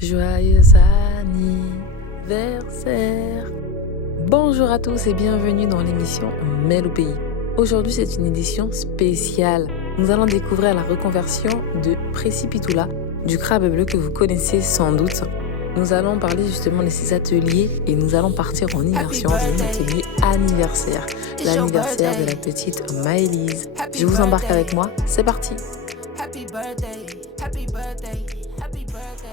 Joyeux anniversaire. Bonjour à tous et bienvenue dans l'émission Mêle au pays. Aujourd'hui, c'est une édition spéciale. Nous allons découvrir la reconversion de Précipitoula, du crabe bleu que vous connaissez sans doute. Nous allons parler justement de ces ateliers et nous allons partir en immersion dans un atelier anniversaire. L'anniversaire de la petite Maëlys. Je vous embarque avec moi, c'est parti. Happy birthday, happy birthday, happy birthday.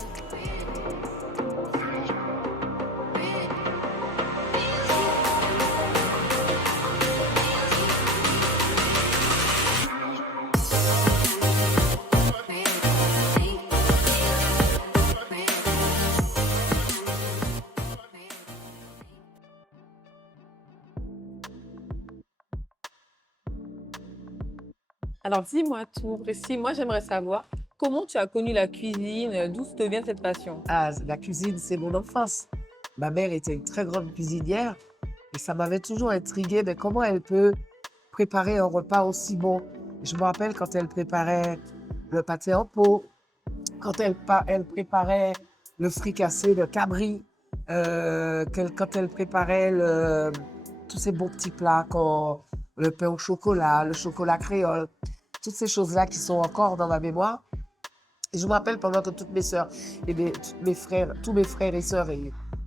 Alors, dis-moi tout, Précis. Moi, j'aimerais savoir comment tu as connu la cuisine, d'où te vient cette passion? Ah, la cuisine, c'est mon enfance. Ma mère était une très grande cuisinière et ça m'avait toujours intriguée. Mais comment elle peut préparer un repas aussi bon? Je me rappelle quand elle préparait le pâté en pot, quand elle préparait le fricassé de cabri, quand elle préparait tous ces bons petits plats, le pain au chocolat, le chocolat créole, toutes ces choses-là qui sont encore dans ma mémoire. Et je me rappelle pendant que toutes mes sœurs et tous mes frères et sœurs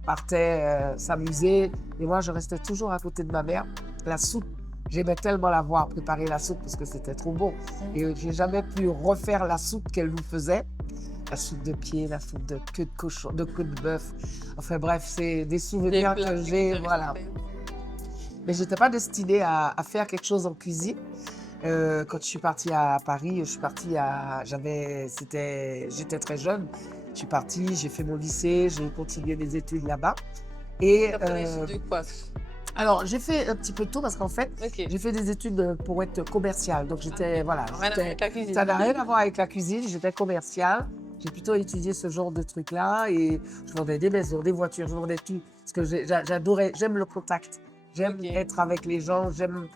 partaient s'amuser. Et moi, je restais toujours à côté de ma mère. La soupe, j'aimais tellement la voir préparer la soupe parce que c'était trop bon. Et j'ai jamais pu refaire la soupe qu'elle nous faisait. La soupe de pied, la soupe de queue de cochon, de queue de bœuf. Enfin bref, c'est des souvenirs que j'ai. Voilà. Mais je n'étais pas destinée à faire quelque chose en cuisine. Quand je suis partie à Paris, j'étais très jeune. Je suis partie, j'ai fait mon lycée, j'ai continué mes études là-bas. Et De quoi? alors, j'ai fait un petit peu de tout parce qu'en fait, Ok. j'ai fait des études pour être commerciale. Donc, voilà, Rien à voir avec la cuisine. ça n'a rien à voir avec la cuisine. J'étais commerciale. J'ai plutôt étudié ce genre de trucs-là et je vendais des maisons, des voitures, je vendais tout. Parce que j'adorais, j'aime le contact. J'aime être avec les gens, j'aime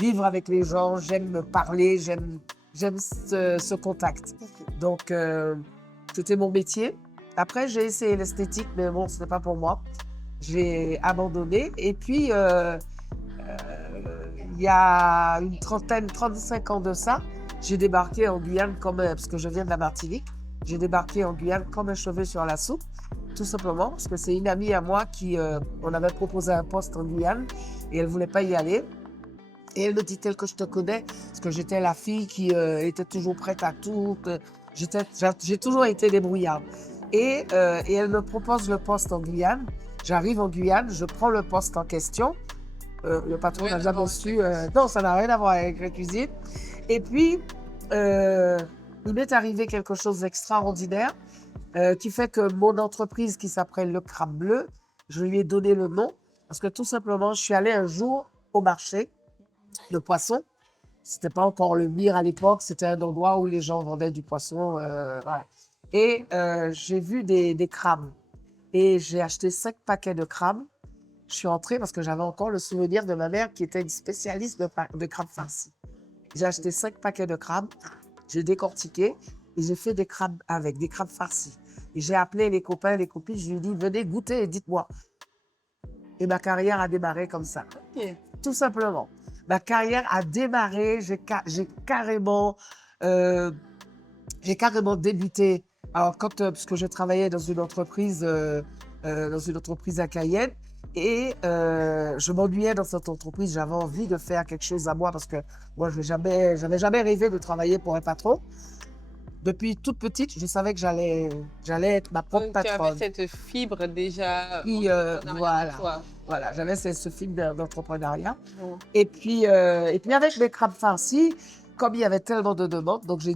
vivre avec les gens, j'aime me parler, j'aime ce contact. Donc, c'était mon métier. Après, j'ai essayé l'esthétique, mais bon, ce n'était pas pour moi. J'ai abandonné. Et puis, il y a une 35 ans de ça, j'ai débarqué en Guyane parce que je viens de la Martinique, j'ai débarqué en Guyane comme un cheveu sur la soupe, tout simplement, parce que c'est une amie à moi on avait proposé un poste en Guyane et elle ne voulait pas y aller. Et elle me dit, tel que je te connais, parce que j'étais la fille qui était toujours prête à tout. J'ai toujours été débrouillarde. Et elle me propose le poste en Guyane. J'arrive en Guyane, je prends le poste en question. Le patron n'a jamais su. Non, ça n'a rien à voir avec la cuisine. Et puis, il m'est arrivé quelque chose d'extraordinaire qui fait que mon entreprise qui s'appelle Le Crabe Bleu, je lui ai donné le nom parce que tout simplement, je suis allée un jour au marché de poisson. C'était pas encore le Mire à l'époque, c'était un endroit où les gens vendaient du poisson. Voilà. Et j'ai vu des crabes. Et j'ai acheté 5 paquets de crabes. Je suis entrée parce que j'avais encore le souvenir de ma mère qui était une spécialiste de crabes farcis. J'ai acheté 5 paquets de crabes, j'ai décortiqué et j'ai fait des crabes avec, des crabes farcis. Et j'ai appelé les copains, les copines, je lui ai dit, venez goûter et dites-moi. Et ma carrière a démarré comme ça. Ok. Tout simplement. Ma carrière a démarré, j'ai carrément débuté. Alors, parce que je travaillais dans une entreprise à Cayenne et je m'ennuyais dans cette entreprise. J'avais envie de faire quelque chose à moi parce que moi, je n'avais jamais rêvé de travailler pour un patron. Depuis toute petite, je savais que j'allais être ma propre Donc, tu patronne. avais cette fibre déjà Puis, entrepreneuriale en toi. voilà, j'avais ce film d'entrepreneuriat. Bon. Et puis avec les crabes farcis, comme il y avait tellement de demandes, donc je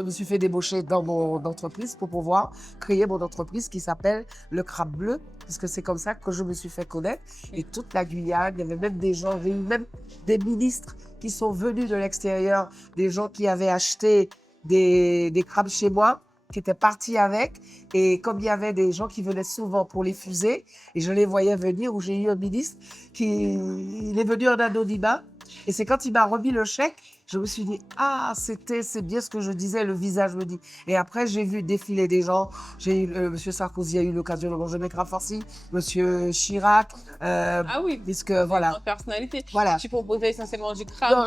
me suis fait débaucher dans mon entreprise pour pouvoir créer mon entreprise qui s'appelle Le Crabe Bleu, puisque c'est comme ça que je me suis fait connaître. Et toute la Guyane, il y avait même j'ai eu même des ministres qui sont venus de l'extérieur, des gens qui avaient acheté des crabes chez moi, qui étaient partis avec. Et comme il y avait des gens qui venaient souvent pour les fuser, et je les voyais venir, où j'ai eu un ministre il est venu en anonymat. Et c'est quand il m'a remis le chèque Je me suis dit, ah, c'est bien ce que je disais, le visage me dit. Et après, j'ai vu défiler des gens. J'ai eu, Monsieur Sarkozy a eu l'occasion de manger mes crabes farcis, Monsieur Chirac, Ah oui, puisque c'est une voilà. grande personnalité. Voilà. Tu proposais essentiellement du crabe. Non,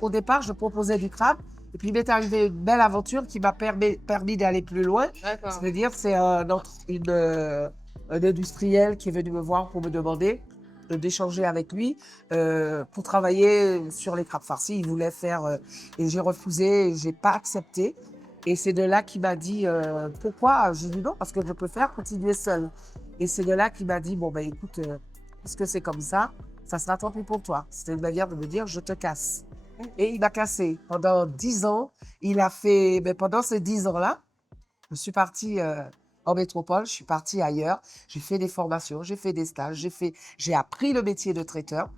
au départ, je proposais du crabe. Et puis, il m'est arrivé une belle aventure qui m'a permis d'aller plus loin. D'accord. C'est-à-dire, c'est un industriel qui est venu me voir pour me demander d'échanger avec lui pour travailler sur les crabes farcis. Il voulait faire, et j'ai refusé, j'ai pas accepté. Et c'est de là qu'il m'a dit pourquoi. J'ai dit non, parce que je préfère continuer seul. Et c'est de là qu'il m'a dit bon, ben écoute, puisque c'est comme ça sera tant pis pour toi. C'était une manière de me dire je te casse. Et il m'a cassé. Pendant 10 ans, il a fait, mais pendant ces 10 ans-là, je suis partie en métropole, je suis partie ailleurs, j'ai fait des formations, j'ai fait des stages, j'ai appris le métier de traiteur.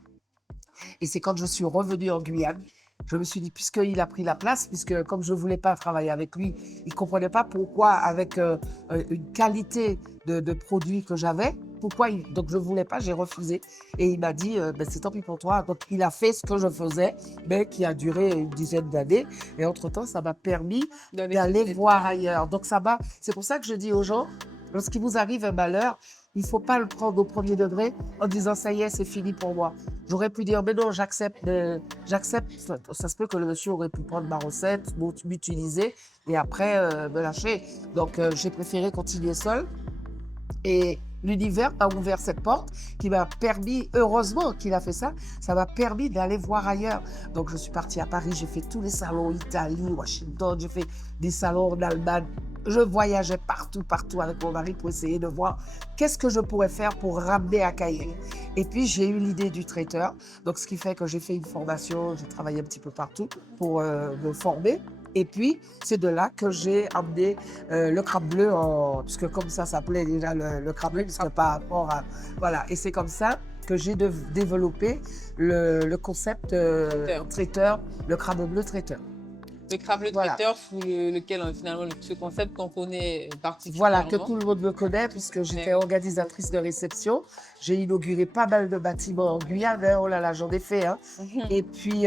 Et c'est quand je suis revenue en Guyane, je me suis dit, puisqu'il a pris la place, puisque comme je ne voulais pas travailler avec lui, il ne comprenait pas pourquoi, avec une qualité de produit que j'avais, donc je ne voulais pas, j'ai refusé. Et il m'a dit, ben, c'est tant pis pour toi. Donc il a fait ce que je faisais, mais qui a duré une dizaine d'années. Et entre-temps, ça m'a permis d'aller voir ailleurs. Donc c'est pour ça que je dis aux gens, lorsqu'il vous arrive un malheur, il ne faut pas le prendre au premier degré en disant ça y est, c'est fini pour moi. J'aurais pu dire, mais non, j'accepte. Ça se peut que le monsieur aurait pu prendre ma recette, m'utiliser et après me lâcher. Donc, j'ai préféré continuer seul. Et l'univers m'a ouvert cette porte qui m'a permis, heureusement qu'il a fait ça, ça m'a permis d'aller voir ailleurs. Donc, je suis partie à Paris, j'ai fait tous les salons, Italie, Washington, j'ai fait des salons en Allemagne. Je voyageais partout avec mon mari pour essayer de voir qu'est-ce que je pourrais faire pour ramener à Cayenne. Et puis, j'ai eu l'idée du traiteur. Donc, ce qui fait que j'ai fait une formation, j'ai travaillé un petit peu partout pour me former. Et puis, c'est de là que j'ai amené le crabe bleu, puisque comme ça s'appelait déjà le crabe bleu, puisque par rapport à... Voilà, et c'est comme ça que j'ai développé le concept traiteur, le crabe bleu traiteur. Le crabe bleu traiteur, sous lequel finalement ce concept qu'on connaît particulièrement. Voilà, que tout le monde me connaît, puisque j'étais organisatrice de réception. J'ai inauguré pas mal de bâtiments en Guyane, hein. Oh là là, j'en ai fait. Hein. Et puis,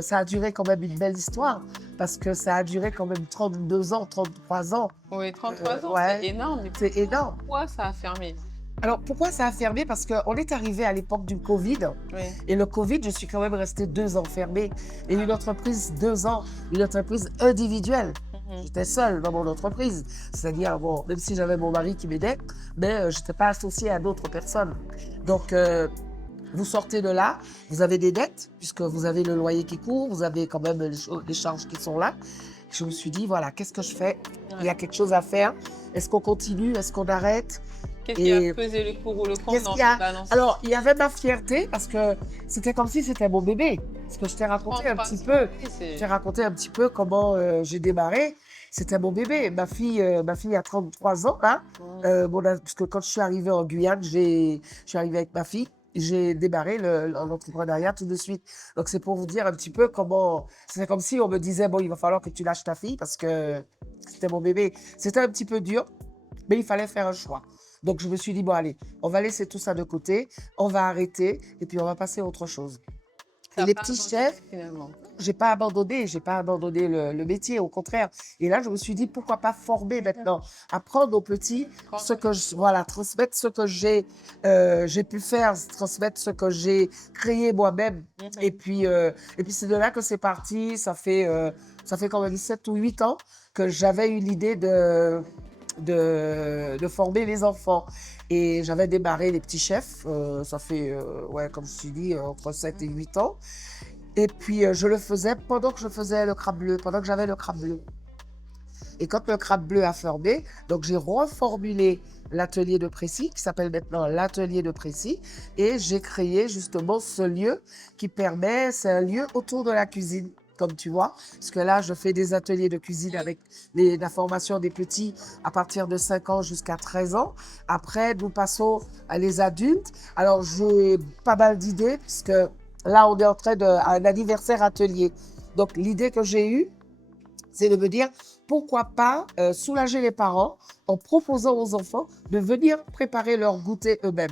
ça a duré quand même une belle histoire, parce que ça a duré quand même 32 ans, 33 ans. Oui, 33 ans, ouais, c'est énorme. C'est énorme. Pourquoi ça a fermé? Alors, pourquoi ça a fermé? Parce qu'on est arrivé à l'époque du Covid. Oui. Et le Covid, je suis quand même restée 2 ans fermée. Et une entreprise, 2 ans, une entreprise individuelle. J'étais seule dans mon entreprise. C'est-à-dire, bon, même si j'avais mon mari qui m'aidait, mais je n'étais pas associée à d'autres personnes. Donc, vous sortez de là, vous avez des dettes, puisque vous avez le loyer qui court, vous avez quand même les charges qui sont là. Je me suis dit, voilà, qu'est-ce que je fais? Il y a quelque chose à faire. Est-ce qu'on continue? Est-ce qu'on arrête? Qu'est-ce qui a pesé le pour ou le contre dans cette balance? Alors, il y avait ma fierté, parce que c'était comme si c'était mon bébé. Parce que je t'ai raconté un petit peu. Je t'ai raconté un petit peu comment j'ai démarré. C'était mon bébé. Ma fille a 33 ans, là. Puisque quand je suis arrivée en Guyane, je suis arrivée avec ma fille. J'ai démarré l'entrepreneuriat tout de suite. Donc, c'est pour vous dire un petit peu comment... C'était comme si on me disait, bon, il va falloir que tu lâches ta fille parce que c'était mon bébé. C'était un petit peu dur, mais il fallait faire un choix. Donc, je me suis dit, bon, allez, on va laisser tout ça de côté, on va arrêter et puis on va passer à autre chose. Et les petits chefs, j'ai pas abandonné le métier, au contraire. Et là, je me suis dit, pourquoi pas former maintenant, apprendre aux petits transmettre ce que j'ai pu faire, transmettre ce que j'ai créé moi-même. Et puis c'est de là que c'est parti. Ça fait quand même 7 ou 8 ans que j'avais eu l'idée de former les enfants. Et j'avais démarré les petits chefs, ça fait, comme je suis dit, entre 7 et 8 ans. Et puis, je le faisais pendant que je faisais le crabe bleu, pendant que j'avais le crabe bleu. Et quand le crabe bleu a fermé, donc j'ai reformulé l'atelier de Précy, qui s'appelle maintenant l'atelier de Précy, et j'ai créé justement ce lieu qui permet, c'est un lieu autour de la cuisine, comme tu vois, parce que là, je fais des ateliers de cuisine avec la formation des petits à partir de 5 ans jusqu'à 13 ans. Après, nous passons à les adultes. Alors, j'ai pas mal d'idées, puisque là, on est en train d'un anniversaire atelier. Donc, l'idée que j'ai eue, c'est de me dire, pourquoi pas soulager les parents en proposant aux enfants de venir préparer leur goûter eux-mêmes.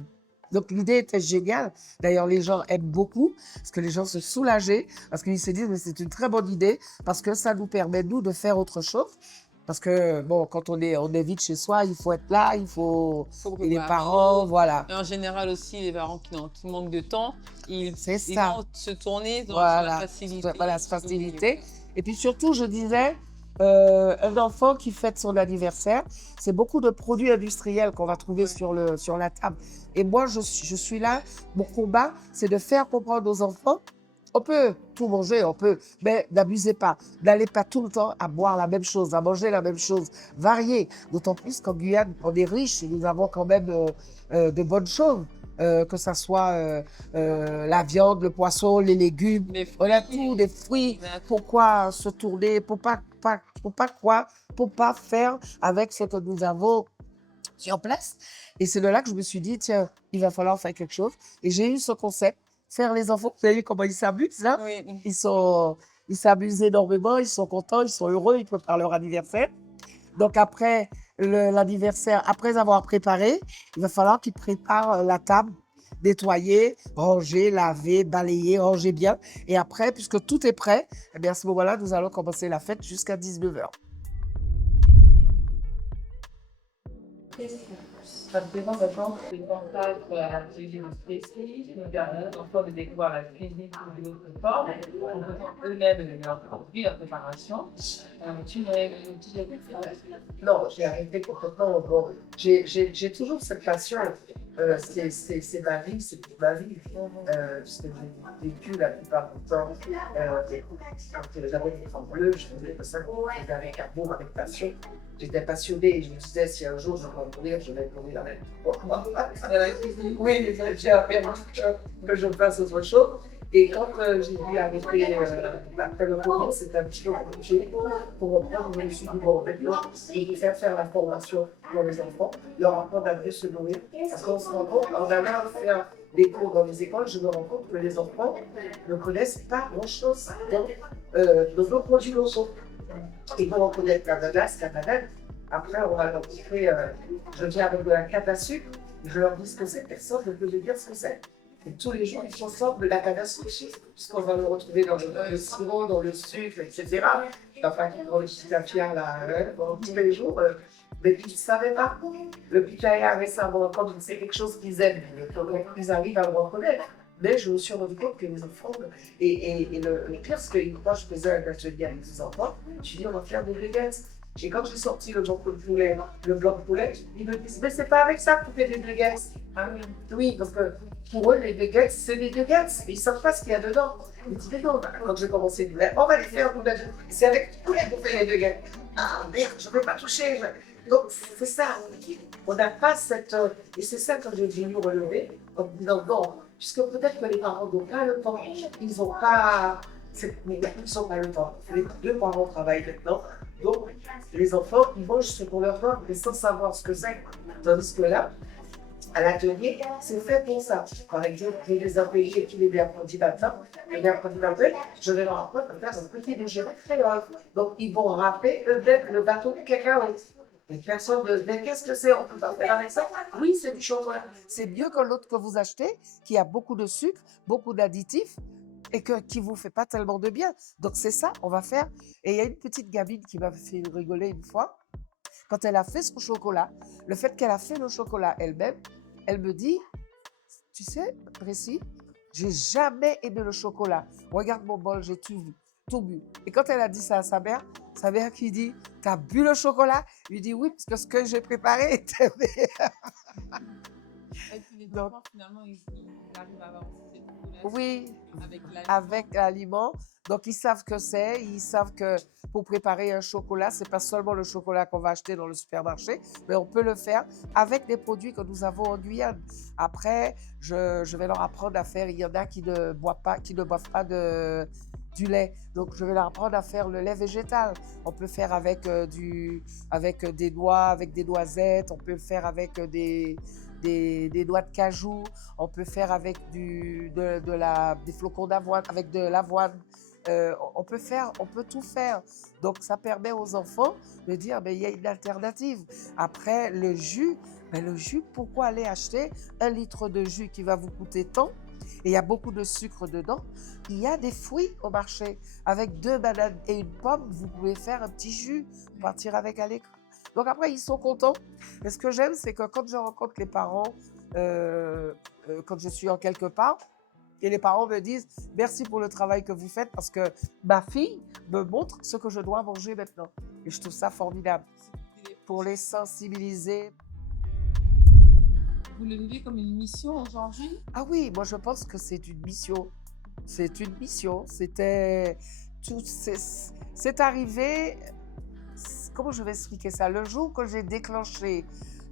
Donc l'idée était géniale. D'ailleurs, les gens aiment beaucoup parce que les gens se soulageaient, parce qu'ils se disent mais c'est une très bonne idée parce que ça nous permet nous de faire autre chose. Parce que bon, quand on est vite chez soi, il faut être là, il faut Faut et les préparer. parents, voilà. Et en général aussi, les parents qui manquent de temps, C'est ils ça. vont se tourner dans la Voilà, facilité. voilà, cette facilité. Et puis surtout, je disais, un enfant qui fête son anniversaire, c'est beaucoup de produits industriels qu'on va trouver Ouais. sur la table. Et moi, je suis là, mon combat, c'est de faire comprendre aux enfants, on peut tout manger, mais n'abusez pas. N'allez pas tout le temps à boire la même chose, à manger la même chose. Variez. D'autant plus qu'en Guyane, on est riche et nous avons quand même de bonnes choses. Que ça soit la viande, le poisson, les légumes, Les on a fruits, tout, des fruits. exact. Pourquoi se tourner? Pour pas faire avec ce que nous avons sur place. Et c'est de là que je me suis dit, tiens, il va falloir faire quelque chose. Et j'ai eu ce concept, faire les enfants. Vous savez comment ils s'amusent, là? Oui. Ils s'amusent énormément, ils sont contents, ils sont heureux, ils préparent leur anniversaire. Donc après l'anniversaire, après avoir préparé, il va falloir qu'ils préparent la table, nettoyer, ranger, laver, balayer, ranger bien. Et après, puisque tout est prêt, eh bien à ce moment-là, nous allons commencer la fête jusqu'à 19h. Ça me demande maintenant des contacts à la cuisine spécifique, nous permet d'enfants de découvrir la cuisine sous une autre forme, en faisant eux-mêmes leur produit, leur préparation. Non, j'ai arrêté complètement. Bon, j'ai toujours cette passion. C'est ma vie, c'est toute ma vie. Parce que j'ai vécu la plupart du temps. Quand j'avais des enfants bleus, je faisais que ça. J'étais avec amour, avec passion. J'étais passionnée et je me disais si un jour je vais mourir, je vais mourir la même. Oui, j'ai appris que je fasse autre chose. Et quand j'ai dû arrêter après le Covid, c'était un petit peu compliqué pour reprendre. Je me suis dit, bon, maintenant, je vais faire la formation pour les enfants, leur apprendre à mieux se nourrir. Parce qu'on se rend compte, en allant faire des cours dans les écoles, je me rends compte que les enfants ne connaissent pas grand-chose de nos produits locaux. Ils vont reconnaître l'ananas, la banane. Après, on va leur dire, je viens avec de la canne à sucre, je leur dis ce que c'est, personne ne peut me dire ce que c'est. Et tous les jours, ils consomment de la canne à sucre, puisqu'on va le retrouver dans le sirop, dans le sucre, etc. Enfin, dans le petit affaire, là, tous les jours. Mais ils ne savaient pas. Le pitaya récemment, quand c'est quelque chose qu'ils aiment, ils arrivent à le reconnaître. Mais je me suis rendu compte que les enfants, et le pire, c'est que moi je faisais un atelier avec les enfants, je dis on va faire des nuggets. Et quand j'ai sorti le blanc de poulet, ils me disent mais c'est pas avec ça que tu fais des nuggets. Ah oui, parce que pour eux les nuggets c'est des nuggets, ils savent pas ce qu'il y a dedans. Ils disent mais non, quand j'ai commencé, on va les faire, c'est avec le poulet qu'on fait les nuggets. Ah merde, je ne vais pas toucher. Donc c'est ça, on n'a pas cette... Et c'est ça que j'ai voulu relever en me disant non, puisque peut-être que les parents n'ont pas le temps, ils n'ont pas... Ils n'ont pas le temps. Les deux parents travaillent maintenant, donc les enfants, ils mangent ce qu'on leur donne, mais sans savoir ce que c'est. Tandis que là, à l'atelier, c'est fait pour ça. Par exemple, je les appelle tous les mercredis matin. Le mercredi matin, je vais leur apprendre à faire un petit déjeuner très grave. Donc, ils vont râper eux-mêmes le bateau du cacao. Et personne ne dit, mais qu'est-ce que c'est? On peut pas faire avec ça? Oui, c'est du chocolat. C'est mieux que l'autre que vous achetez, qui a beaucoup de sucre, beaucoup d'additifs, et qui ne vous fait pas tellement de bien. Donc, c'est ça, on va faire. Et il y a une petite gamine qui m'a fait rigoler une fois. Quand elle a fait son chocolat, le fait qu'elle a fait le chocolat elle-même, elle me dit, tu sais, Précis, j'ai jamais aimé le chocolat. Regarde mon bol, j'ai tout vu, tout bu. Et quand elle a dit ça à sa mère qui dit, t'as bu le chocolat? Il dit oui, parce que ce que j'ai préparé était meilleur. Et puis les enfants, finalement, ils arrivent à avoir aussi cette relation Oui, avec l'aliment. avec l'aliment. Donc, ils savent que c'est. Ils savent que pour préparer un chocolat, c'est pas seulement le chocolat qu'on va acheter dans le supermarché, mais on peut le faire avec des produits que nous avons en Guyane. Après, je vais leur apprendre à faire. Il y en a qui ne boivent pas du lait. Donc, je vais leur apprendre à faire le lait végétal. On peut faire avec des noix, avec des noisettes. On peut le faire avec des noix de cajou. On peut faire avec des flocons d'avoine, avec de l'avoine. on peut tout faire. Donc, ça permet aux enfants de dire, il y a une alternative. Après, le jus, pourquoi aller acheter 1 litre de jus qui va vous coûter tant? Et il y a beaucoup de sucre dedans. Il y a des fruits au marché. Avec 2 bananes et une pomme, vous pouvez faire un petit jus, partir avec à l'école. Donc après, ils sont contents. Et ce que j'aime, c'est que quand je rencontre les parents, quand je suis en quelque part, et les parents me disent « Merci pour le travail que vous faites parce que ma fille me montre ce que je dois manger maintenant. » Et je trouve ça formidable. Pour les sensibiliser. Vous le vivez comme une mission aujourd'hui? Ah oui, moi je pense que c'est une mission. C'est une mission. C'est arrivé, comment je vais expliquer ça? Le jour que j'ai déclenché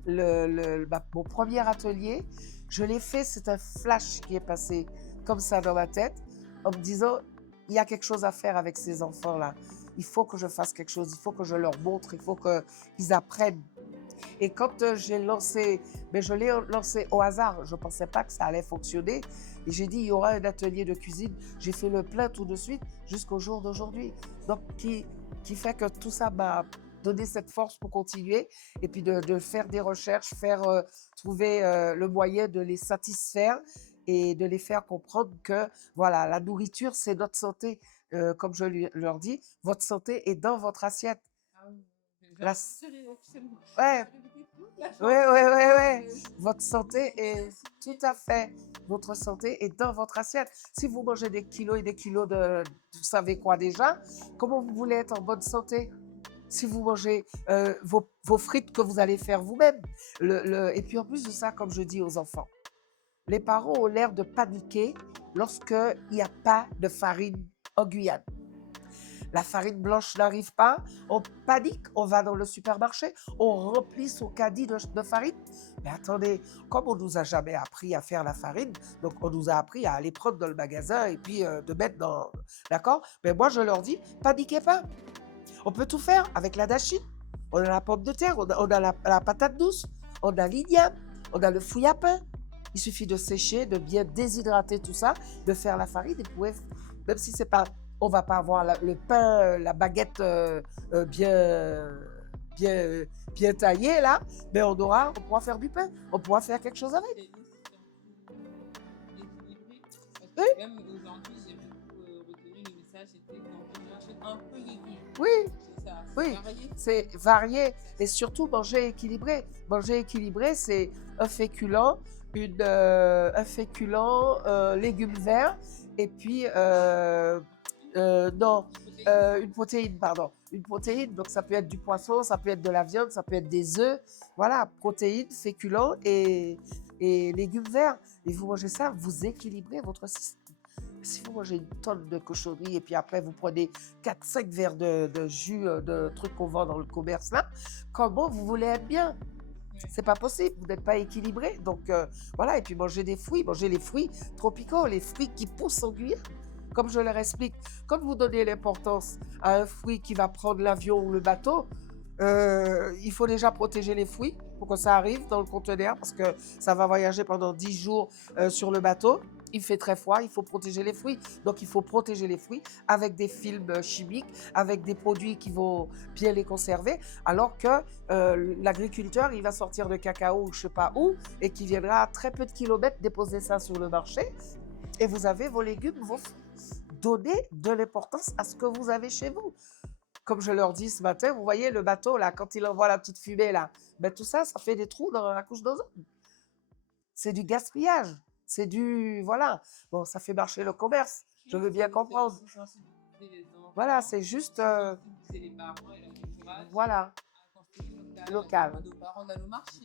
mon premier atelier, je l'ai fait, c'est un flash qui est passé comme ça dans ma tête, en me disant, il y a quelque chose à faire avec ces enfants-là. Il faut que je fasse quelque chose, il faut que je leur montre, il faut qu'ils apprennent. Et quand j'ai lancé, je l'ai lancé au hasard, je ne pensais pas que ça allait fonctionner. Et j'ai dit, il y aura un atelier de cuisine. J'ai fait le plein tout de suite jusqu'au jour d'aujourd'hui. Donc, qui fait que tout ça m'a donné cette force pour continuer et puis de faire des recherches, trouver le moyen de les satisfaire et de les faire comprendre que voilà, la nourriture, c'est notre santé. Comme je leur dis, votre santé est dans votre assiette. La... Ouais. Ouais. Votre santé est tout à fait, votre santé est dans votre assiette. Si vous mangez des kilos et des kilos de, vous savez quoi déjà, comment vous voulez être en bonne santé? Si vous mangez vos frites que vous allez faire vous-même. Et puis en plus de ça, comme je dis aux enfants, les parents ont l'air de paniquer lorsqu'il n'y a pas de farine en Guyane. La farine blanche n'arrive pas, on panique, on va dans le supermarché, on remplit son caddie de farine. Mais attendez, comme on ne nous a jamais appris à faire la farine, donc on nous a appris à aller prendre dans le magasin et puis de mettre dans... D'accord? Mais moi, je leur dis, paniquez pas. On peut tout faire avec la dachine. On a la pomme de terre, on a la patate douce, on a l'igname, on a le fouille à pain. Il suffit de sécher, de bien déshydrater tout ça, de faire la farine. Et vous pouvez, même si c'est pas... On ne va pas avoir le pain, la baguette bien taillée, là, mais on pourra faire du pain. On pourra faire quelque chose avec. Oui. Même aujourd'hui, j'ai beaucoup retenu le message, c'était qu'on mange un peu légumes. Oui. C'est ça. Oui, Varié. c'est varié. Et surtout, manger équilibré. Manger équilibré, c'est un féculent, légumes verts, et puis... une protéine, pardon. Une protéine, donc ça peut être du poisson, ça peut être de la viande, ça peut être des œufs. Voilà, protéines, féculents et légumes verts. Et vous mangez ça, vous équilibrez votre système. Si vous mangez une tonne de cochonneries et puis après vous prenez 4-5 verres de jus, de trucs qu'on vend dans le commerce là, comment vous voulez être bien? C'est pas possible, vous n'êtes pas équilibré. Donc voilà, et puis mangez les fruits tropicaux, les fruits qui poussent en Guyane. Comme je leur explique, quand vous donnez l'importance à un fruit qui va prendre l'avion ou le bateau, il faut déjà protéger les fruits pour que ça arrive dans le conteneur parce que ça va voyager pendant 10 jours sur le bateau. Il fait très froid, il faut protéger les fruits. Donc, il faut protéger les fruits avec des films chimiques, avec des produits qui vont bien les conserver, alors que l'agriculteur, il va sortir de cacao ou je ne sais pas où et qui viendra à très peu de kilomètres déposer ça sur le marché. Et vous avez vos légumes, vos fruits. Donnez de l'importance à ce que vous avez chez vous. Comme je leur dis ce matin, vous voyez le bateau, là, quand il envoie la petite fumée, là, tout ça, ça fait des trous dans la couche d'ozone. C'est du gaspillage. C'est du... Voilà. Bon, ça fait marcher le commerce. Je veux bien comprendre. Voilà, c'est juste... Voilà. Local.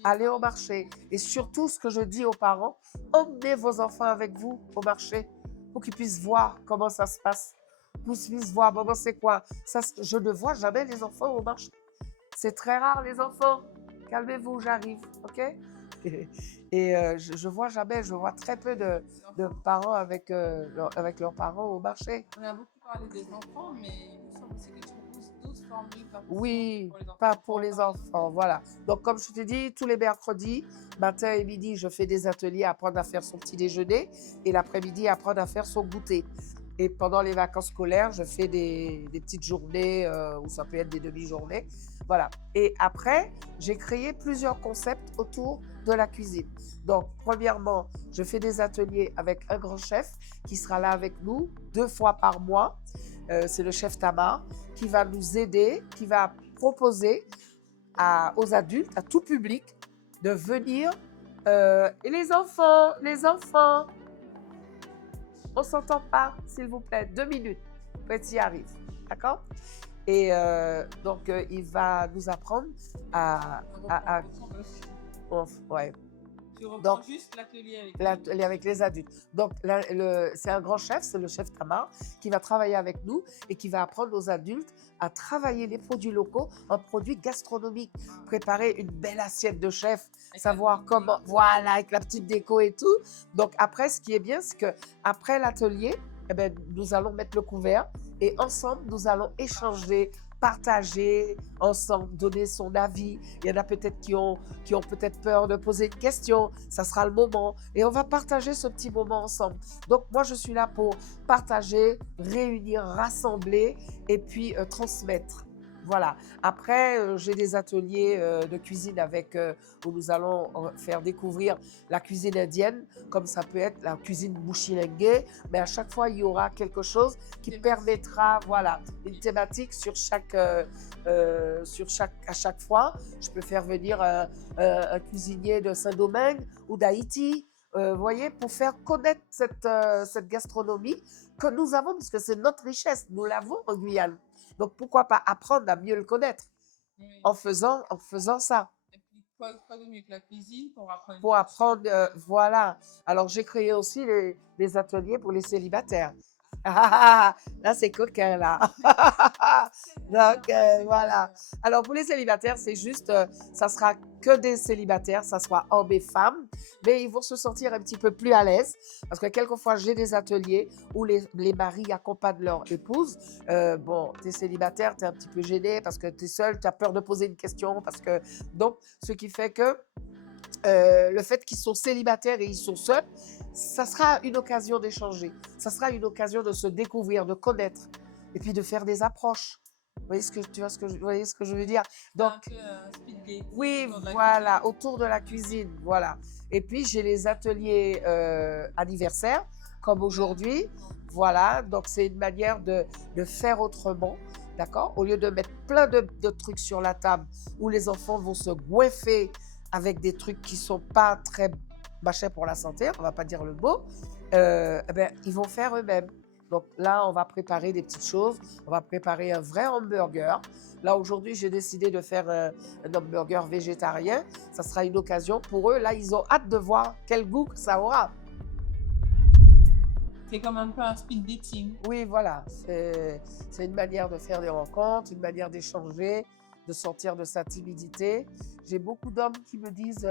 Allez au marché. Et surtout, ce que je dis aux parents, emmenez vos enfants avec vous au marché pour qu'ils puissent voir comment ça se passe. Pour qu'ils puissent voir, maman, c'est quoi ça, je ne vois jamais les enfants au marché. C'est très rare, les enfants. Calmez-vous, j'arrive, ok? Et je vois jamais, je vois très peu de parents avec leurs parents au marché. On a beaucoup parlé des enfants, mais il me semble aussi que tu proposes d'autres formules. Oui, pas pour les enfants, voilà. Donc, comme je t'ai dit, tous les mercredis, matin et midi, je fais des ateliers, apprendre à faire son petit déjeuner, et l'après-midi, apprendre à faire son goûter. Et pendant les vacances scolaires, je fais des petites journées ou ça peut être des demi-journées. Voilà. Et après, j'ai créé plusieurs concepts autour de la cuisine. Donc, premièrement, je fais des ateliers avec un grand chef qui sera là avec nous 2 fois par mois. C'est le chef Tamar qui va nous aider, qui va proposer aux adultes, à tout public, de venir. Et les enfants, on s'entend pas, s'il vous plaît, 2 minutes. Petit arrive, d'accord? Et donc, il va nous apprendre à ouais. Tu reprends Donc, juste l'atelier avec l'atelier avec les adultes. Donc, c'est un grand chef, c'est le chef Tamar, qui va travailler avec nous et qui va apprendre aux adultes à travailler les produits locaux en produits gastronomiques. Préparer une belle assiette de chef, savoir comment, voilà, avec la petite déco et tout. Donc, après, ce qui est bien, c'est qu'après l'atelier, eh ben, nous allons mettre le couvert et ensemble, nous allons échanger, partager ensemble, donner son avis. Il y en a peut-être qui ont peut-être peur de poser une question. Ça sera le moment. Et on va partager ce petit moment ensemble. Donc, moi, je suis là pour partager, réunir, rassembler et puis transmettre. Voilà. Après, j'ai des ateliers de cuisine où nous allons faire découvrir la cuisine indienne, comme ça peut être la cuisine Bushilengue, mais à chaque fois, il y aura quelque chose qui permettra, voilà, une thématique à chaque fois. Je peux faire venir un cuisinier de Saint-Domingue ou d'Haïti, vous voyez, pour faire connaître cette gastronomie que nous avons, parce que c'est notre richesse, nous l'avons en Guyane. Donc, pourquoi pas apprendre à mieux le connaître en faisant ça. Et puis, quoi de mieux que la cuisine pour apprendre, voilà. Alors, j'ai créé aussi des ateliers pour les célibataires. Là, c'est coquin, là. Donc, voilà. Alors, pour les célibataires, c'est juste, ça sera que des célibataires, ça sera hommes et femmes, mais ils vont se sentir un petit peu plus à l'aise parce que quelquefois, j'ai des ateliers où les maris accompagnent leur épouse. Bon, tu es célibataire, tu es un petit peu gêné parce que tu es seul, tu as peur de poser une question. Donc, ce qui fait que le fait qu'ils sont célibataires et ils sont seuls, ça sera une occasion d'échanger. Ça sera une occasion de se découvrir, de connaître et puis de faire des approches. Vous voyez ce que je veux dire? Donc, un peu speed date oui, autour de la voilà, autour de la cuisine, voilà. Et puis, j'ai les ateliers anniversaires, comme aujourd'hui. Voilà, donc c'est une manière de faire autrement, d'accord? Au lieu de mettre plein de trucs sur la table où les enfants vont se goinfrer avec des trucs qui ne sont pas très machins pour la santé, on ne va pas dire le mot, eh ben, ils vont faire eux-mêmes. Donc là, on va préparer des petites choses, on va préparer un vrai hamburger. Là, aujourd'hui, j'ai décidé de faire un hamburger végétarien. Ça sera une occasion pour eux. Là, ils ont hâte de voir quel goût ça aura. C'est comme un peu un speed dating. Oui, voilà. C'est une manière de faire des rencontres, une manière d'échanger, de sortir de sa timidité. J'ai beaucoup d'hommes qui me disent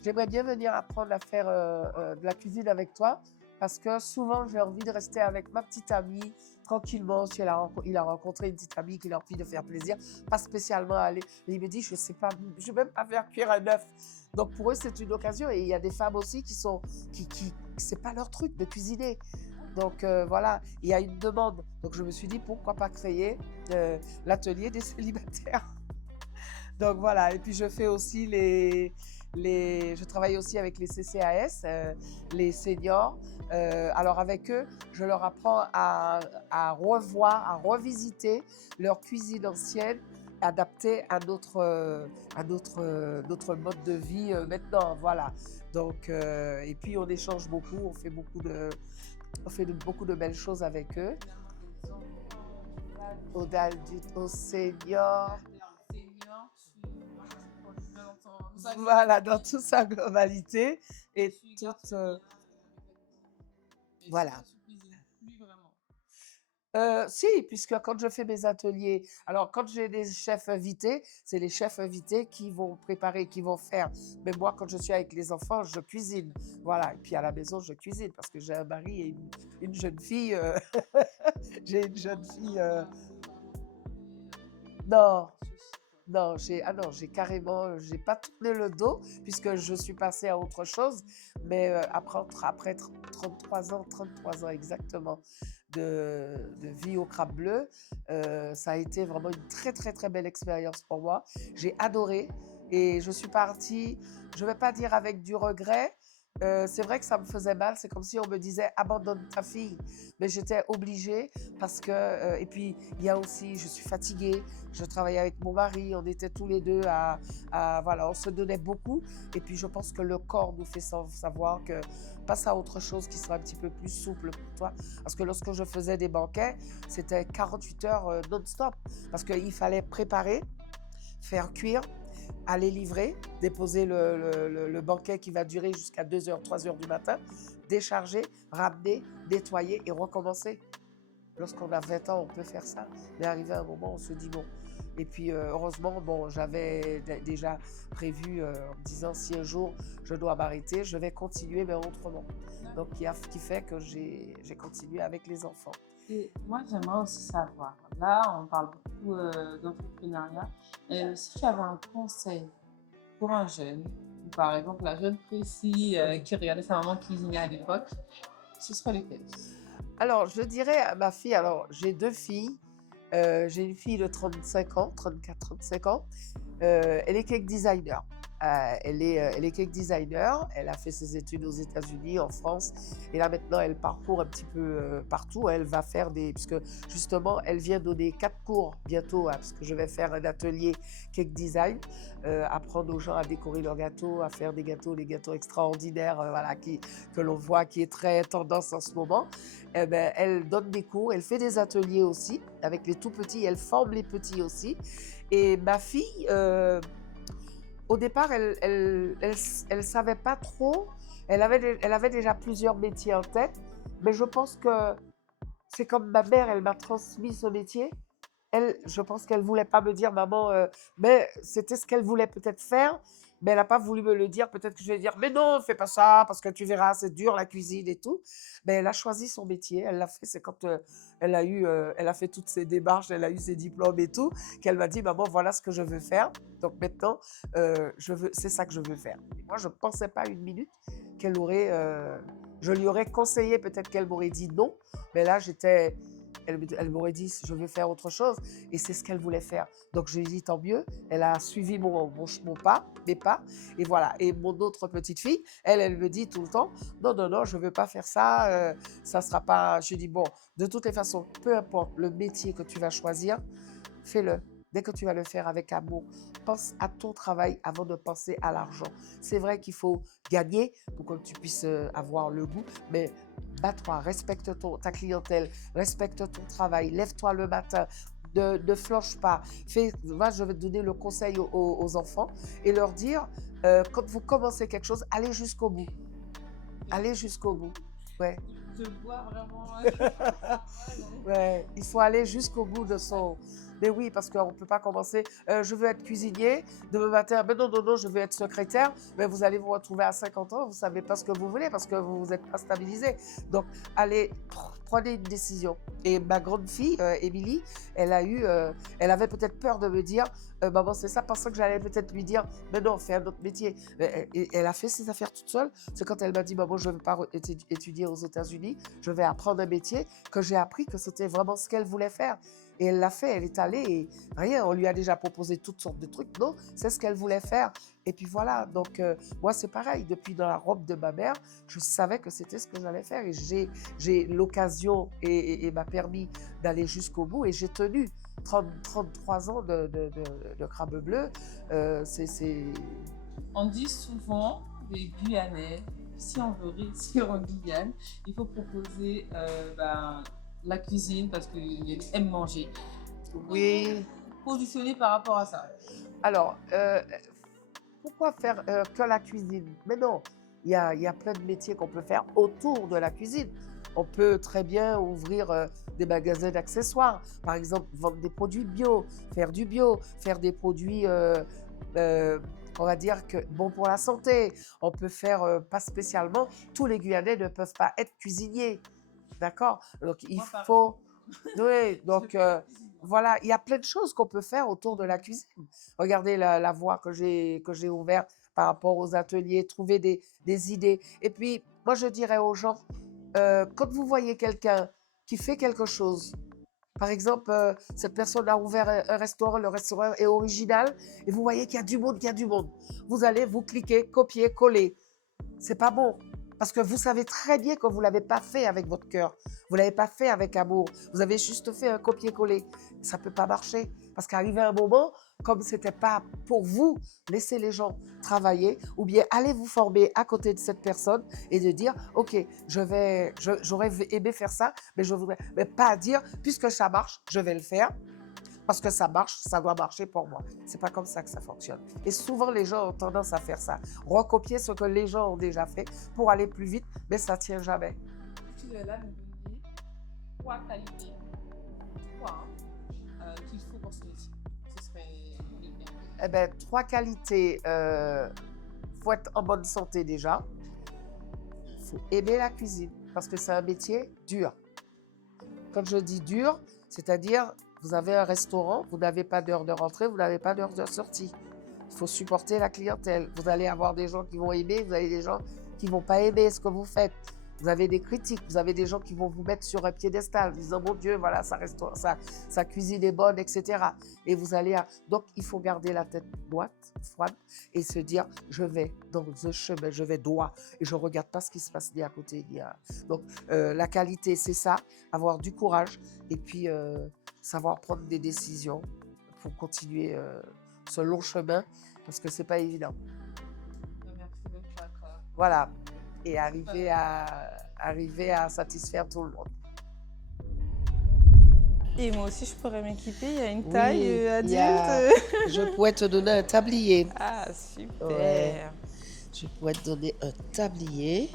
j'aimerais bien venir apprendre à faire de la cuisine avec toi parce que souvent j'ai envie de rester avec ma petite amie tranquillement. Si il a rencontré une petite amie qui a envie de faire plaisir, pas spécialement aller. Et il me dit je sais pas, je vais même pas faire cuire un œuf. Donc pour eux c'est une occasion et il y a des femmes aussi qui c'est pas leur truc de cuisiner. Donc voilà, il y a une demande. Donc je me suis dit pourquoi pas créer l'atelier des célibataires. Donc voilà, et puis je fais aussi je travaille aussi avec les CCAS, les seniors. Alors avec eux, je leur apprends à revoir, à revisiter leur cuisine ancienne, adaptée à notre mode de vie maintenant. Voilà. Donc et puis on échange beaucoup, on fait beaucoup de belles choses avec eux. Aux seniors. Voilà, dans toute sa globalité et toute voilà. Si, puisque quand je fais mes ateliers, alors quand j'ai des chefs invités, c'est les chefs invités qui vont préparer, qui vont faire. Mais moi, quand je suis avec les enfants, je cuisine. Voilà, et puis à la maison, je cuisine parce que j'ai un mari et une jeune fille. J'ai une jeune fille. Non, j'ai carrément, j'ai pas tourné le dos puisque je suis passée à autre chose, mais après 33 ans exactement. de vie au crabe bleu. Ça a été vraiment une très, très, très belle expérience pour moi. J'ai adoré et je suis partie, je ne vais pas dire avec du regret. C'est vrai que ça me faisait mal. C'est comme si on me disait abandonne ta fille. Mais j'étais obligée parce que, et puis il y a aussi, je suis fatiguée. Je travaillais avec mon mari. On était tous les deux voilà, on se donnait beaucoup. Et puis je pense que le corps nous fait savoir que passe à autre chose qui sera un petit peu plus souple pour toi. Parce que lorsque je faisais des banquets, c'était 48 heures non-stop. Parce qu'il fallait préparer, faire cuire, aller livrer, déposer le banquet qui va durer jusqu'à 2 heures, 3 heures du matin, décharger, ramener, nettoyer et recommencer. Lorsqu'on a 20 ans, on peut faire ça. Mais arrivé à un moment, on se dit bon. Et puis, heureusement, bon, j'avais déjà prévu en me disant si un jour je dois m'arrêter, je vais continuer, mais autrement. Donc, qui fait que j'ai continué avec les enfants. Et moi, j'aimerais aussi savoir, là, on parle beaucoup d'entrepreneuriat. Si tu avais un conseil pour un jeune, ou par exemple la jeune Précy qui regardait sa maman cuisiner à l'époque, ce serait lequel? Alors, je dirais à ma fille, alors j'ai 2 filles. J'ai une fille de 35 ans, 34-35 ans. Elle est cake designer. Elle est cake designer. Elle a fait ses études aux États-Unis, en France. Et là, maintenant, elle parcourt un petit peu partout. Elle va faire puisque justement, elle vient donner 4 cours bientôt, parce que je vais faire un atelier cake design, apprendre aux gens à décorer leurs gâteaux, à faire des gâteaux extraordinaires, voilà, que l'on voit qui est très tendance en ce moment. Eh ben, elle donne des cours, elle fait des ateliers aussi avec les tout petits, elle forme les petits aussi. Et ma fille, au départ, elle savait pas trop. Elle avait déjà plusieurs métiers en tête, mais je pense que c'est comme ma mère, elle m'a transmis ce métier. Elle, je pense qu'elle voulait pas me dire, maman, mais c'était ce qu'elle voulait peut-être faire, mais elle n'a pas voulu me le dire. Peut-être que je vais dire, mais non, fais pas ça, parce que tu verras, c'est dur la cuisine et tout. Mais elle a choisi son métier, elle l'a fait. C'est quand elle a fait toutes ses démarches, elle a eu ses diplômes et tout, qu'elle m'a dit, maman, voilà ce que je veux faire. Donc maintenant, c'est ça que je veux faire. Et moi, je ne pensais pas une minute qu'elle aurait, je lui aurais conseillé, peut-être qu'elle m'aurait dit non, mais là, elle m'aurait dit, je veux faire autre chose. Et c'est ce qu'elle voulait faire. Donc, j'ai dit, tant mieux. Elle a suivi mes pas. Et voilà. Et mon autre petite fille, elle me dit tout le temps, non, non, non, je ne veux pas faire ça. Ça ne sera pas... Je dis, bon, de toutes les façons, peu importe le métier que tu vas choisir, fais-le. Dès que tu vas le faire avec amour, pense à ton travail avant de penser à l'argent. C'est vrai qu'il faut gagner pour que tu puisses avoir le goût, mais bats-toi, respecte ta clientèle, respecte ton travail, lève-toi le matin, ne flanche pas. Moi, je vais te donner le conseil aux enfants et leur dire, quand vous commencez quelque chose, allez jusqu'au bout. Allez jusqu'au bout. Ouais. Je vois vraiment. Ouais, il faut aller jusqu'au bout de son... Mais oui, parce qu'on ne peut pas commencer, je veux être cuisinier, demain matin, mais non, non, non, je veux être secrétaire, mais vous allez vous retrouver à 50 ans, vous ne savez pas ce que vous voulez parce que vous vous êtes pas stabilisé. Donc, allez, prenez une décision. Et ma grande fille, Émilie, elle avait peut-être peur de me dire, maman, c'est ça, pensant que j'allais peut-être lui dire, mais non, fais un autre métier. Et elle a fait ses affaires toute seule. C'est quand elle m'a dit, maman, je ne veux pas étudier aux États-Unis, je vais apprendre un métier, que j'ai appris que c'était vraiment ce qu'elle voulait faire. Et elle l'a fait, elle est allée et rien, on lui a déjà proposé toutes sortes de trucs. Non, c'est ce qu'elle voulait faire. Et puis voilà, donc moi c'est pareil, depuis dans la robe de ma mère, je savais que c'était ce que j'allais faire. Et j'ai l'occasion et m'a permis d'aller jusqu'au bout. Et j'ai tenu 33 ans de crabe bleu. On dit souvent des Guyanais, si on veut réussir en Guyane, il faut proposer la cuisine parce qu'ils aiment manger. Oui. Positionner par rapport à ça. Alors, pourquoi faire que la cuisine? Mais non, il y a plein de métiers qu'on peut faire autour de la cuisine. On peut très bien ouvrir des magasins d'accessoires, par exemple vendre des produits bio, faire des produits, on va dire que bon pour la santé. On peut faire, pas spécialement, tous les Guyanais ne peuvent pas être cuisiniers, d'accord? Donc il faut... Oui, donc voilà, il y a plein de choses qu'on peut faire autour de la cuisine. Regardez la voie que j'ai ouverte par rapport aux ateliers, trouver des idées. Et puis, moi, je dirais aux gens, quand vous voyez quelqu'un qui fait quelque chose. Par exemple, cette personne a ouvert un restaurant, le restaurant est original et vous voyez qu'il y a du monde, qu'il y a du monde. Vous allez, vous cliquez, copier, coller. C'est pas bon. Parce que vous savez très bien que vous ne l'avez pas fait avec votre cœur. Vous ne l'avez pas fait avec amour. Vous avez juste fait un copier-coller. Ça ne peut pas marcher. Parce qu'arrivé un moment, comme ce n'était pas pour vous, laissez les gens travailler ou bien allez vous former à côté de cette personne et de dire, OK, j'aurais aimé faire ça, mais je voudrais, mais pas dire, puisque ça marche, je vais le faire. Parce que ça marche, ça doit marcher pour moi. C'est pas comme ça que ça fonctionne. Et souvent, les gens ont tendance à faire ça. Recopier ce que les gens ont déjà fait pour aller plus vite, mais ça tient jamais. Tu es là de me donner 3 qualités, 3 qu'il faut pour ce métier. Ce serait lesquelles? Eh bien, 3 qualités. Faut être en bonne santé déjà. Il faut aimer la cuisine parce que c'est un métier dur. Quand je dis dur, c'est-à-dire vous avez un restaurant, vous n'avez pas d'heure de rentrée, vous n'avez pas d'heure de sortie. Il faut supporter la clientèle. Vous allez avoir des gens qui vont aimer, vous avez des gens qui ne vont pas aimer ce que vous faites. Vous avez des critiques, vous avez des gens qui vont vous mettre sur un piédestal, disant mon Dieu, voilà, sa cuisine est bonne, etc. Et vous allez Donc, il faut garder la tête froide et se dire, je vais dans ce chemin, je vais droit et je ne regarde pas ce qui se passe ni à côté ni à... Donc, la qualité, c'est ça, avoir du courage et puis savoir prendre des décisions pour continuer ce long chemin parce que ce n'est pas évident. Merci beaucoup, d'accord. Voilà. Et arriver à satisfaire tout le monde. Et moi aussi, je pourrais m'équiper. Il y a une Oui, taille adulte. Je pourrais te donner un tablier. Ah, super. Ouais. Je pourrais te donner un tablier.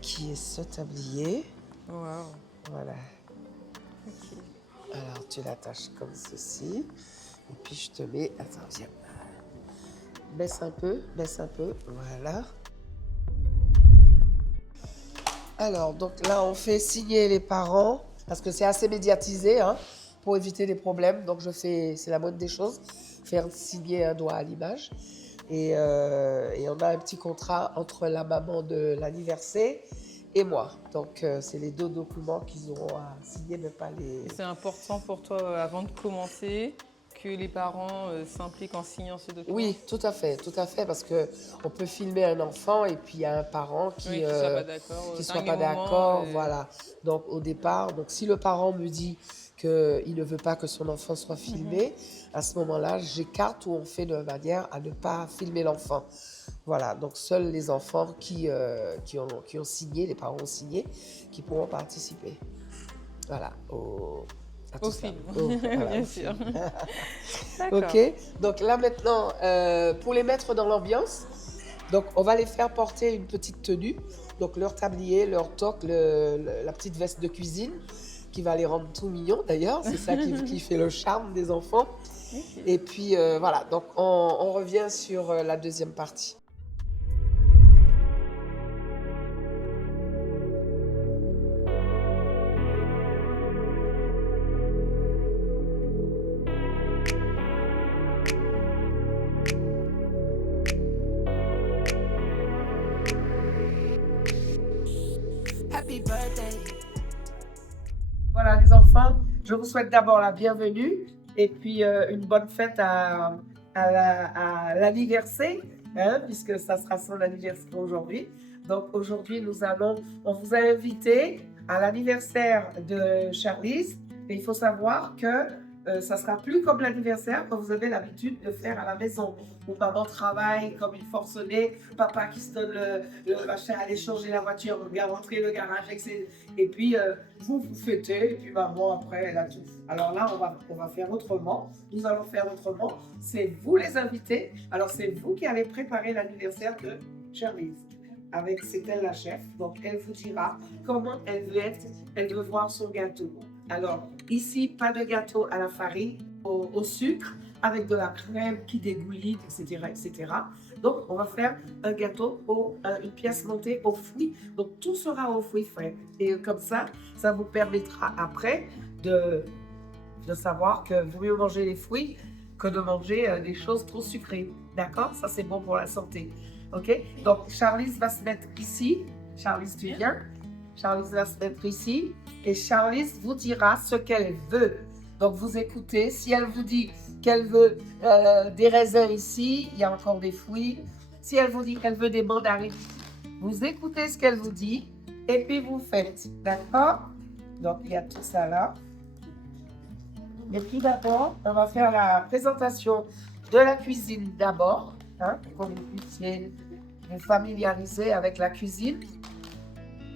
Qui est ce tablier? Wow. Voilà. Ok. Alors, tu l'attaches comme ceci. Et puis, je te mets... Attends, viens. Baisse un peu. Voilà. Alors, donc là, on fait signer les parents parce que c'est assez médiatisé pour éviter les problèmes. Donc, c'est la moindre des choses, faire signer un doigt à l'image. Et on a un petit contrat entre la maman de l'anniversaire et moi. Donc, c'est les 2 documents qu'ils auront à signer, mais pas les... C'est important pour toi, avant de commencer, que les parents s'impliquent en signant ce document? Oui, tout à fait, parce qu'on peut filmer un enfant et puis il y a un parent qui ne soit pas d'accord, voilà. Donc au départ, si le parent me dit qu'il ne veut pas que son enfant soit filmé, à ce moment-là, j'écarte ou on fait de manière à ne pas filmer l'enfant. Voilà, donc seuls les enfants qui ont signé, les parents ont signé, qui pourront participer. Voilà, au film, voilà, bien sûr. D'accord. Ok, donc là maintenant, pour les mettre dans l'ambiance, donc on va les faire porter une petite tenue, donc leur tablier, leur toque, la petite veste de cuisine, qui va les rendre tout mignons d'ailleurs, c'est ça qui fait le charme des enfants. Okay. Et puis voilà, donc on revient sur la deuxième partie. Voilà les enfants, je vous souhaite d'abord la bienvenue et puis une bonne fête à l'anniversaire, puisque ça sera son anniversaire aujourd'hui. Donc aujourd'hui, on vous a invité à l'anniversaire de Charlize. Et il faut savoir que ça sera plus comme l'anniversaire que vous avez l'habitude de faire à la maison, où maman travaille comme une forcenée, papa qui se donne le machin, aller changer la voiture, rentrer le garage, etc. Et puis vous fêtez, et puis maman après elle a tout. Alors là on va faire autrement, nous allons faire autrement, c'est vous les invités, alors c'est vous qui allez préparer l'anniversaire de Charlize. C'est elle la chef, donc elle vous dira comment elle veut voir son gâteau. Alors, ici, pas de gâteau à la farine, au sucre, avec de la crème qui dégouline, etc., etc. Donc, on va faire un gâteau, une pièce montée aux fruits. Donc, tout sera aux fruits frais. Et comme ça vous permettra après de savoir que vaut mieux manger les fruits que de manger des choses trop sucrées. D'accord? Ça, c'est bon pour la santé. OK? Donc, Charlize va se mettre ici. Charlize, tu viens? Charlize va se mettre ici et Charlize vous dira ce qu'elle veut. Donc vous écoutez, si elle vous dit qu'elle veut des raisins ici, il y a encore des fruits. Si elle vous dit qu'elle veut des mandarines, vous écoutez ce qu'elle vous dit et puis vous faites, d'accord? Donc il y a tout ça là. Et puis d'abord, on va faire la présentation de la cuisine d'abord, hein, pour que vous puissiez vous familiariser avec la cuisine.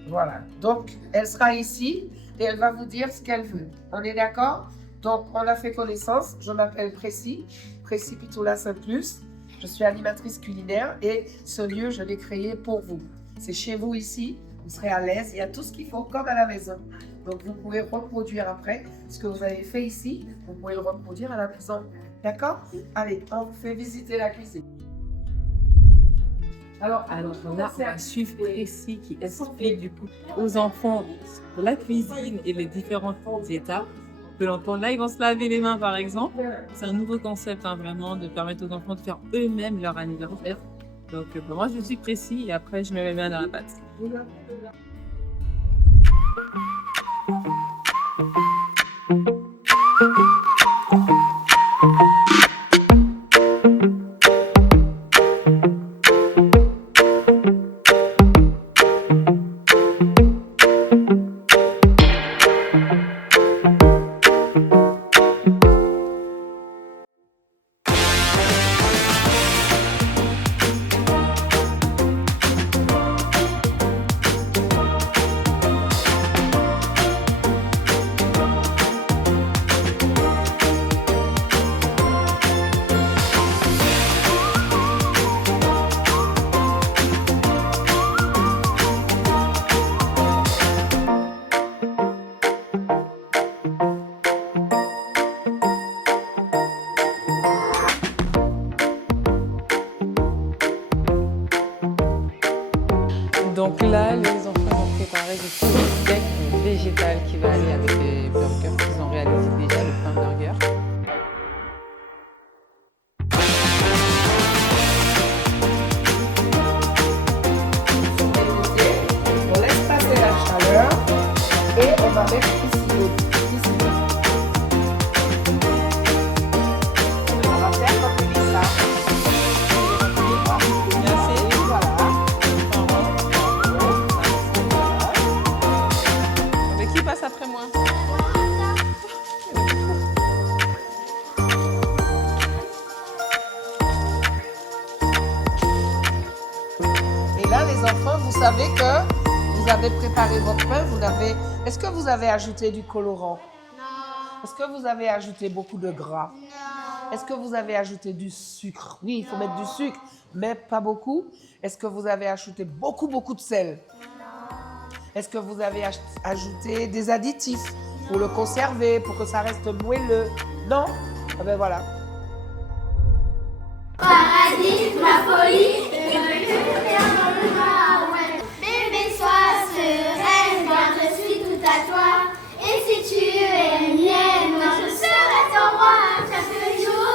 Voilà, donc elle sera ici et elle va vous dire ce qu'elle veut. On est d'accord? Donc on a fait connaissance, je m'appelle Précy Pitoula Saint-Plus. Je suis animatrice culinaire et ce lieu, je l'ai créé pour vous. C'est chez vous ici, vous serez à l'aise, il y a tout ce qu'il faut comme à la maison. Donc vous pouvez reproduire après ce que vous avez fait ici, vous pouvez le reproduire à la maison. D'accord? Allez, on vous fait visiter la cuisine. Alors on va suivre Précy qui explique du coup aux enfants la cuisine et les différentes étapes. On peut l'entendre là, ils vont se laver les mains par exemple. C'est un nouveau concept hein, vraiment de permettre aux enfants de faire eux-mêmes leur anniversaire. Donc moi je suis Précy et après je mets mes mains dans la pâte. Donc là, les enfants vont préparer du coup le steak végétal qui va aller avec les burgers qu'ils ont réalisé déjà, le pain burger. On laisse passer la chaleur et on va mettre ici l'eau. On va faire comme ça. Mais qui passe après moi? Et là, les enfants, vous savez que vous avez préparé votre pain. Est-ce que vous avez ajouté du colorant? Non. Est-ce que vous avez ajouté beaucoup de gras? Non. Est-ce que vous avez ajouté du sucre? Oui, il faut mettre du sucre, mais pas beaucoup. Est-ce que vous avez ajouté beaucoup de sel? Non. Est-ce que vous avez ajouté des additifs pour le conserver, pour que ça reste moelleux? Non? Ah ben voilà. Paradis, ma folie, dans le noir, ouais. Bébé, sois sereine, car je suis tout à toi. Et si tu es mienne, moi je serai ton roi. Chaque jour,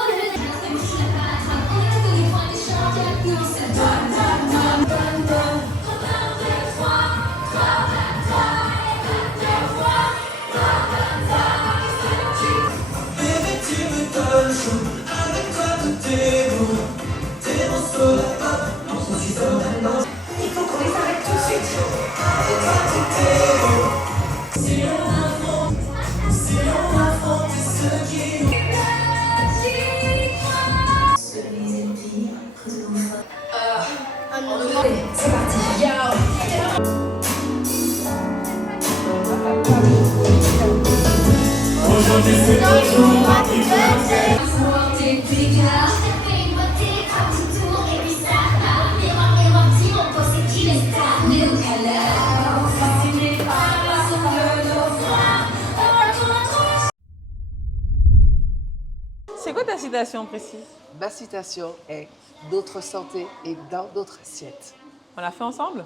C'est quoi ta citation précise? Ma citation est « Notre santé est dans notre assiette ». On l'a fait ensemble?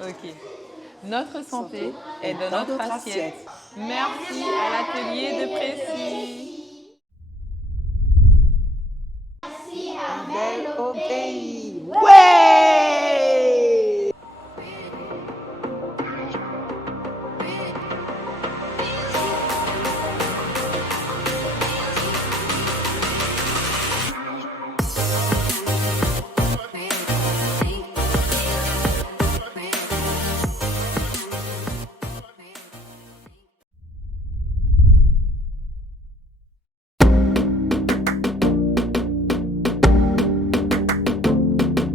Ok. Notre santé est dans notre assiette. Merci à l'atelier de Précy.